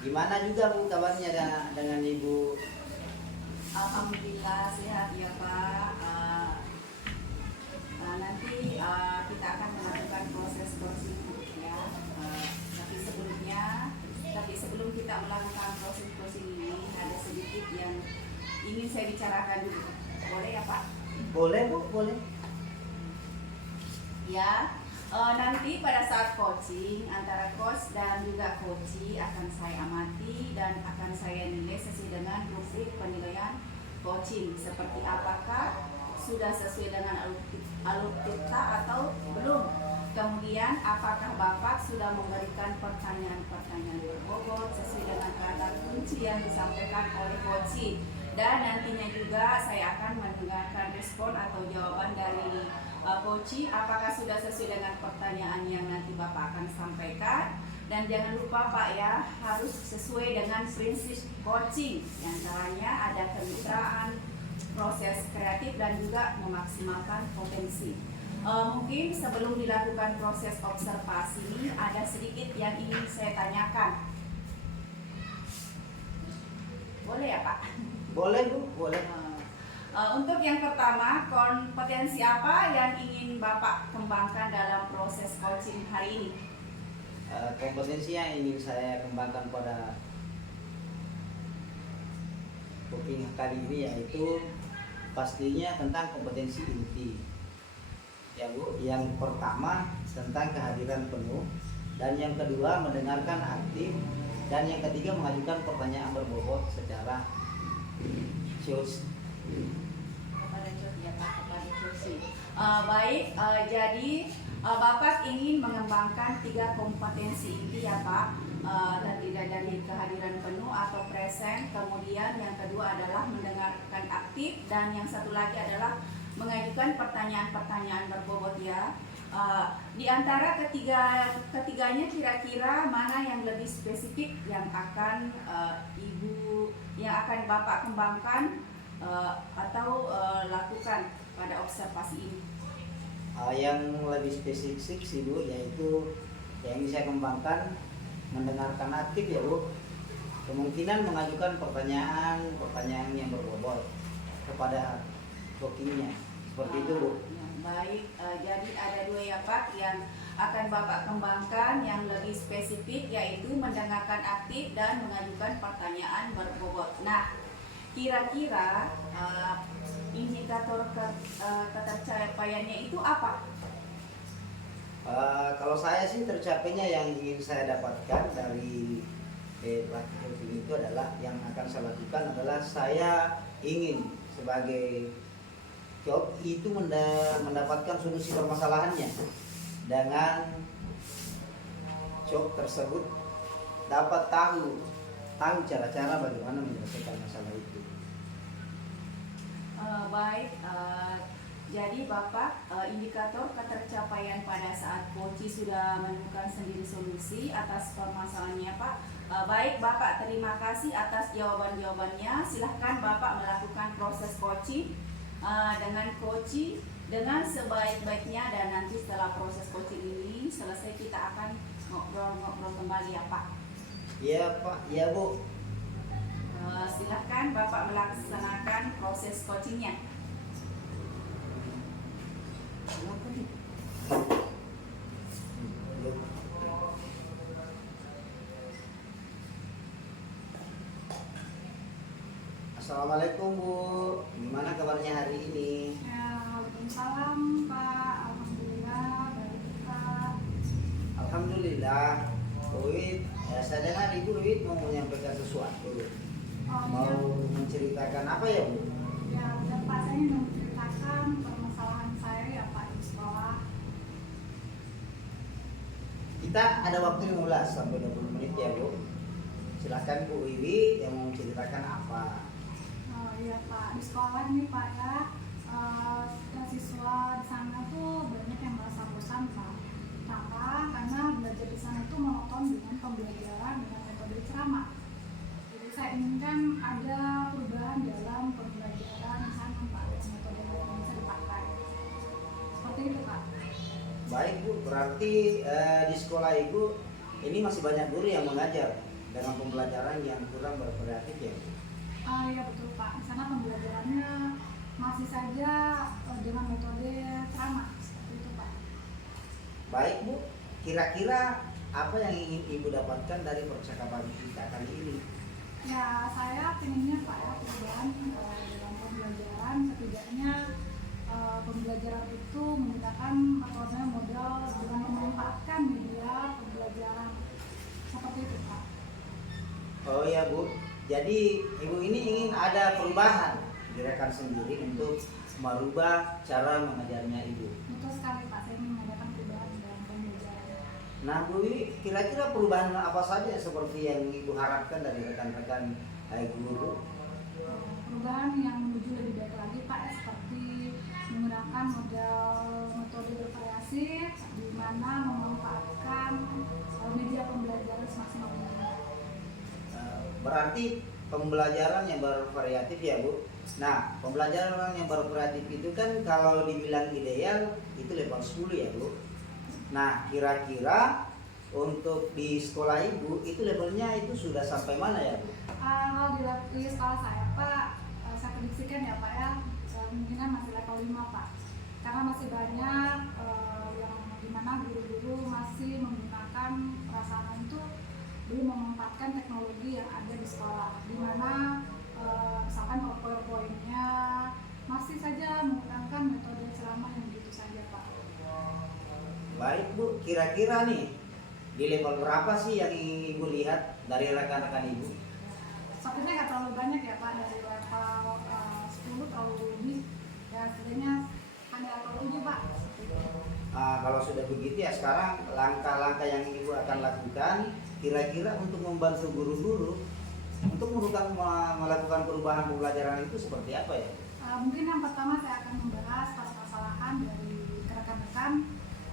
Gimana juga Bu kabarnya dengan Ibu? Alhamdulillah sehat ya Pak. Nanti kita akan melakukan proses coaching ya. Tapi sebelum kita melakukan proses coaching ini ada sedikit yang ingin saya bicarakan dulu. Boleh ya Pak? Boleh Bu, boleh. Ya. Nanti pada saat coaching antara coach dan juga coachee akan saya amati dan akan saya nilai sesuai dengan rubrik penilaian coaching, seperti apakah sudah sesuai dengan alur kita atau belum. Kemudian apakah Bapak sudah memberikan pertanyaan-pertanyaan berbobot sesuai dengan kata kunci yang disampaikan oleh coachee. Dan nantinya juga saya akan mendengarkan respon atau jawaban dari coachee apakah sudah sesuai dengan pertanyaan yang nanti Bapak akan sampaikan. Dan jangan lupa Pak ya, harus sesuai dengan prinsip coaching. Yang antaranya ada kemitraan, proses kreatif dan juga memaksimalkan potensi. Mungkin sebelum dilakukan proses observasi ada sedikit yang ingin saya tanyakan. Boleh ya Pak? Boleh Bu, boleh. Untuk yang pertama, kompetensi apa yang ingin Bapak kembangkan dalam proses coaching hari ini? Kompetensi yang ingin saya kembangkan pada coaching kali ini yaitu pastinya tentang kompetensi inti. Ya Bu, yang pertama tentang kehadiran penuh, dan yang kedua mendengarkan aktif, dan yang ketiga mengajukan pertanyaan berbobot secara serius. Kepada coach ya Pak, kepada coach. Baik, jadi Bapak ingin mengembangkan 3 kompetensi inti ya Pak. Tadi dari kehadiran penuh atau present, kemudian yang kedua adalah mendengarkan aktif, dan yang satu lagi adalah mengajukan pertanyaan-pertanyaan berbobot ya. Di antara ketiganya kira-kira mana yang lebih spesifik yang akan Bapak kembangkan atau lakukan pada observasi ini? Yang lebih spesifik sih Bu, yaitu yang ingin saya kembangkan mendengarkan aktif ya Bu. Kemungkinan mengajukan pertanyaan yang berbobot kepada coachingnya. Seperti itu Bu. Baik, jadi ada 2 ya Pak yang akan Bapak kembangkan yang lebih spesifik, yaitu mendengarkan aktif dan mengajukan pertanyaan berbobot. Nah, kira-kira indikator ketercapaiannya itu apa? Kalau saya sih tercapainya yang ingin saya dapatkan dari pelatih coaching itu adalah, yang akan saya lakukan adalah saya ingin sebagai job itu mendapatkan solusi permasalahannya, dengan job tersebut dapat tahu cara-cara bagaimana menyelesaikan masalah itu. Baik, jadi Bapak indikator ketercapaian pada saat coachee sudah menemukan sendiri solusi atas permasalahannya Pak. Baik Bapak, terima kasih atas jawaban-jawabannya. Silahkan Bapak melakukan proses coaching dengan coachee dengan sebaik-baiknya, dan nanti setelah proses coaching ini selesai kita akan ngobrol-ngobrol kembali ya Pak. Iya Pak, iya Bu. Silahkan Bapak melaksanakan proses coachingnya. Assalamualaikum Bu, gimana kabarnya hari ini? Ya, waalaikumsalam Pak. Alhamdulillah baik Pak. Alhamdulillah. Wid, saya dengar Ibu Wid mau menyampaikan sesuatu. Mau menceritakan apa ya Bu? Ya udah Pak, saya ingin menceritakan permasalahan saya ya Pak di sekolah. Kita ada waktu 15 sampai 20 menit ya Bu. Silakan Bu Wiwi yang mau menceritakan apa. Iya Pak, di sekolah nih Pak ya, siswa di sana tuh banyak yang merasa bosan Pak. Kenapa? Karena belajar di sana itu monoton dengan pembelajaran dengan metode ceramah. Jadi saya inginkan ada perubahan dalam pembelajaran di sana Pak, metode yang bisa dipakai. Seperti itu Pak. Baik Bu, berarti di sekolah Ibu ini masih banyak guru yang mengajar. dengan pembelajaran yang kurang bervariatif ya Bu? Iya betul Pak, di sana pembelajarannya masih saja dengan metode ceramah seperti itu Pak. Baik Bu, kira-kira apa yang ingin Ibu dapatkan dari percakapan kita kali ini? Ya saya pinginnya Pak ya perubahan dalam pembelajaran, setidaknya pembelajaran itu menggunakan metode model dengan memanfaatkan media pembelajaran seperti itu Pak. Oh ya Bu, jadi Ibu ini ingin ada perubahan gerakan sendiri untuk merubah cara mengajarnya Ibu. Betul sekali Pak, saya ingin mengadakan perubahan dalam pembelajaran. Nah Bu, kira-kira perubahan apa saja seperti yang Ibu harapkan dari rekan-rekan guru? Perubahan yang menuju lebih baik lagi Pak ya, seperti menggunakan metode bervariasi di mana memanfaatkan media pembelajaran semaksimal mungkin. Berarti pembelajaran yang bervariatif ya Bu. Nah, pembelajaran yang bervariatif itu kan kalau dibilang ideal itu level 10 ya Bu. Nah, kira-kira untuk di sekolah Ibu itu levelnya itu sudah sampai mana ya Bu? Kalau di sekolah saya Pak, saya prediksikan ya Pak ya, kemungkinan masih level 5 Pak. Karena masih banyak yang dimana guru-guru masih menggunakan perasaan itu belum memanfaatkan teknologi yang ada di sekolah, dimana misalkan PowerPoint-nya masih saja menggunakan metode ceramah yang begitu saja Pak. Baik Bu, kira-kira nih di level berapa sih yang ingin Ibu lihat dari rekan-rekan Ibu? Sepertinya nggak terlalu banyak ya Pak, dari level 10 terlalu lebih, ya setidaknya hanya level 7 Pak. Kalau sudah begitu ya sekarang langkah-langkah yang Ibu akan lakukan kira-kira untuk membantu guru-guru untuk melakukan perubahan pembelajaran itu seperti apa ya? Mungkin yang pertama saya akan membahas permasalahan dari rekan-rekan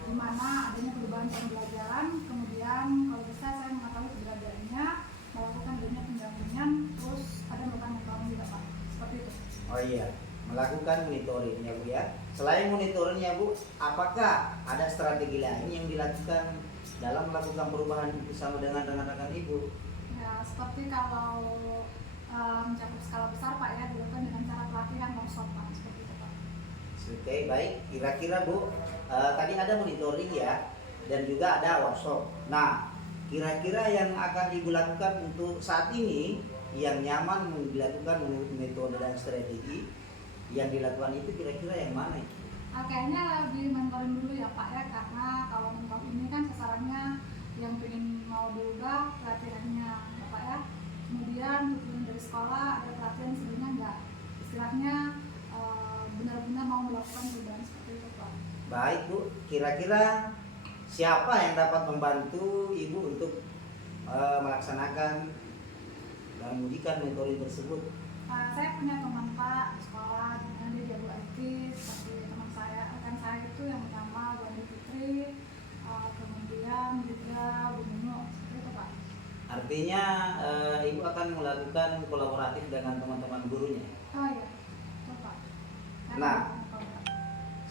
di mana adanya perubahan pembelajaran, kemudian kalau bisa saya mengetahui keberadaannya, melakukan adanya pendampingan, terus ada melakukan monitoring juga Pak, seperti itu. Oh iya, melakukan monitoring ya Bu ya. Selain monitoringnya Bu, apakah ada strategi lain yang dilakukan dalam melakukan perubahan bersama dengan rekan-rekan Ibu? Ya, seperti kalau mencakup skala besar Pak ya, dilakukan dengan cara pelatihan workshop Pak, seperti itu Pak. Oke, baik. Kira-kira Bu, tadi ada monitoring ya, dan juga ada workshop. Nah, kira-kira yang akan Ibu lakukan untuk saat ini yang nyaman dilakukan menurut metode dan strategi yang dilakukan itu kira-kira yang mana itu? Kayaknya lebih mentoring dulu ya Pak ya, karena kalau mentor ini kan sasarannya yang pengen mau diubah pelatihannya ya Pak ya. Kemudian tujuan dari sekolah ada pelatihan sebenarnya enggak, istilahnya benar-benar mau melakukan perubahan seperti itu Pak. Baik Bu, kira-kira siapa yang dapat membantu Ibu untuk melaksanakan dan mengujikan metode tersebut? Saya punya teman Pak di sekolah, dengan dia jago IT, seperti teman saya, rekan saya itu yang pertama Bu Andi Fitri, kemudian juga Bu Nunu, seperti itu Pak. Artinya Ibu akan melakukan kolaboratif dengan teman-teman gurunya. Oh iya, itu Pak. Nah,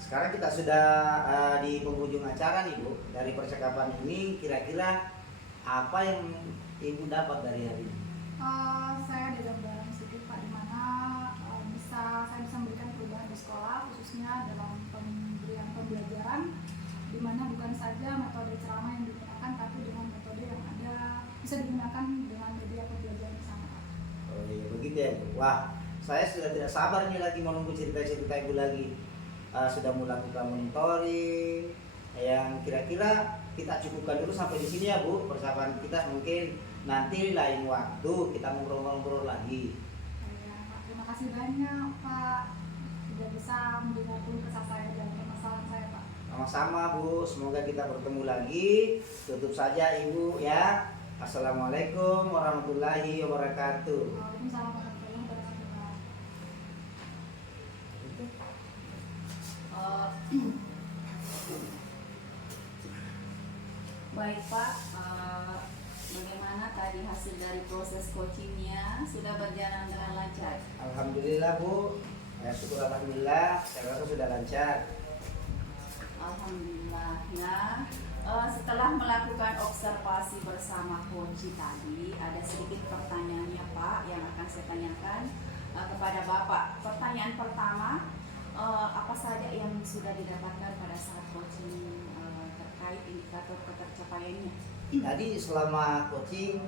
sekarang kita sudah di penghujung acara nih Bu. Dari percakapan ini kira-kira apa yang Ibu dapat dari hari ini? Saya ada gambaran sedikit Pak, di mana saya bisa memberikan perubahan di sekolah, khususnya dalam pemberian pembelajaran, di mana bukan saja metode ceramah yang digunakan, tapi dengan metode yang ada bisa digunakan dengan media pembelajaran bersama Pak. Oh iya begitu ya Bu. Wah, saya sudah tidak sabar nih lagi menunggu cerita-cerita Ibu lagi. Sudah melakukan monitoring yang kira-kira kita cukupkan dulu sampai di sini ya Bu. Percakapan kita mungkin nanti lain waktu kita ngobrol-ngobrol lagi. Ya, Pak, terima kasih banyak Pak, sudah bisa mendengar keluh kesah saya dan permasalahan saya Pak. Sama-sama Bu, semoga kita bertemu lagi. Tutup saja Ibu ya. Assalamualaikum warahmatullahi wabarakatuh. Waalaikumsalam warahmatullahi wabarakatuh Pak. Baik Pak, bagaimana tadi hasil dari proses coachingnya? Sudah berjalan dengan lancar? Alhamdulillah Bu, ya syukur alhamdulillah, saya rasa sudah lancar. Alhamdulillah ya. Setelah melakukan observasi bersama Koci tadi, ada sedikit pertanyaannya Pak yang akan saya tanyakan kepada Bapak. Pertanyaan pertama, apa saja yang sudah didapatkan pada saat coaching terkait indikator ketercapaiannya? Tadi selama coaching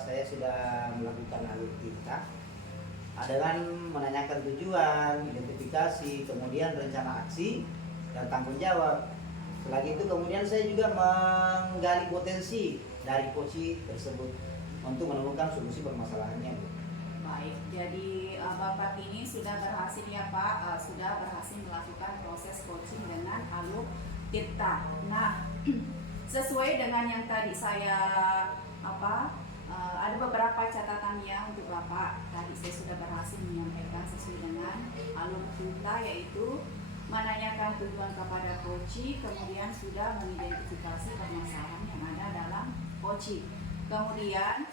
saya sudah melakukan analitika dengan menanyakan tujuan, identifikasi, kemudian rencana aksi dan tanggung jawab. Setelah itu kemudian saya juga menggali potensi dari coaching tersebut untuk menemukan solusi permasalahannya, Bu. Baik, jadi Bapak ini sudah berhasil ya Pak, sudah berhasil melakukan proses coaching dengan Alur Tirta. Nah, sesuai dengan yang tadi saya ada beberapa catatannya untuk Bapak. Tadi saya sudah berhasil menyampaikan sesuai dengan Alur Tirta, yaitu menanyakan tujuan kepada coaching, kemudian sudah mengidentifikasi permasalahan yang ada dalam coaching. Kemudian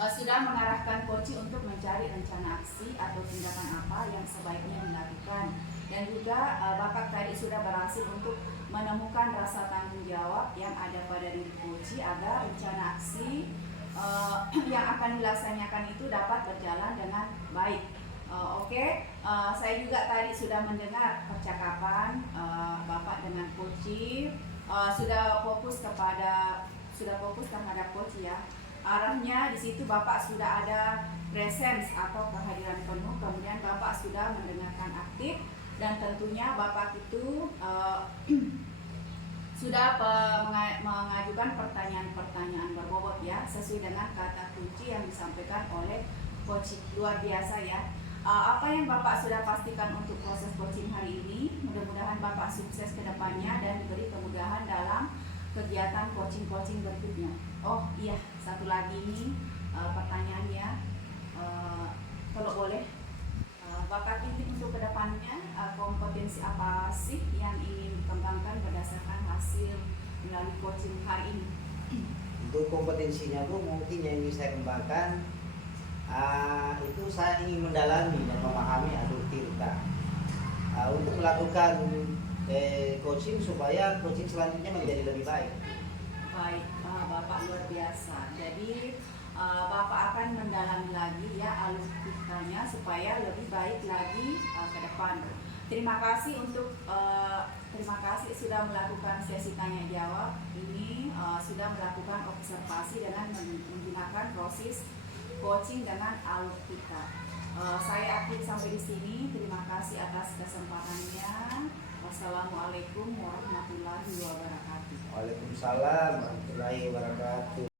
sudah mengarahkan coaching untuk mencari rencana aksi atau tindakan apa yang sebaiknya dilakukan. Dan juga Bapak tadi sudah berhasil untuk menemukan rasa tanggung jawab yang ada pada diri coaching agar rencana aksi yang akan dilaksanakan itu dapat berjalan dengan baik. Saya juga tadi sudah mendengar percakapan Bapak dengan coaching, sudah fokus terhadap coaching ya. Arahnya di situ Bapak sudah ada presence atau kehadiran penuh, kemudian Bapak sudah mendengarkan aktif, dan tentunya Bapak itu sudah mengajukan pertanyaan-pertanyaan berbobot ya, sesuai dengan kata kunci yang disampaikan oleh coaching. Luar biasa ya. Apa yang Bapak sudah pastikan untuk proses coaching hari ini, mudah-mudahan Bapak sukses ke depannya dan diberi kemudahan dalam kegiatan coaching-coaching berikutnya. Oh iya, satu lagi nih pertanyaannya, kalau boleh Bapak ini untuk kedepannya kompetensi apa sih yang ingin dikembangkan berdasarkan hasil melalui coaching hari ini? Untuk kompetensinya, Bu, mungkin yang ingin saya kembangkan itu saya ingin mendalami dan memahami Alur Tirta untuk melakukan coaching supaya coaching selanjutnya menjadi lebih baik. Baik, Bapak luar biasa. Jadi Bapak akan mendalami lagi ya Alur Tirtanya supaya lebih baik lagi ke depan. Terima kasih sudah melakukan sesi tanya jawab ini, sudah melakukan observasi dengan menggunakan proses coaching dengan Alur Tirta. Saya akhiri sampai di sini. Terima kasih atas kesempatannya. Wassalamualaikum warahmatullahi wabarakatuh. Waalaikumsalam warahmatullahi wabarakatuh.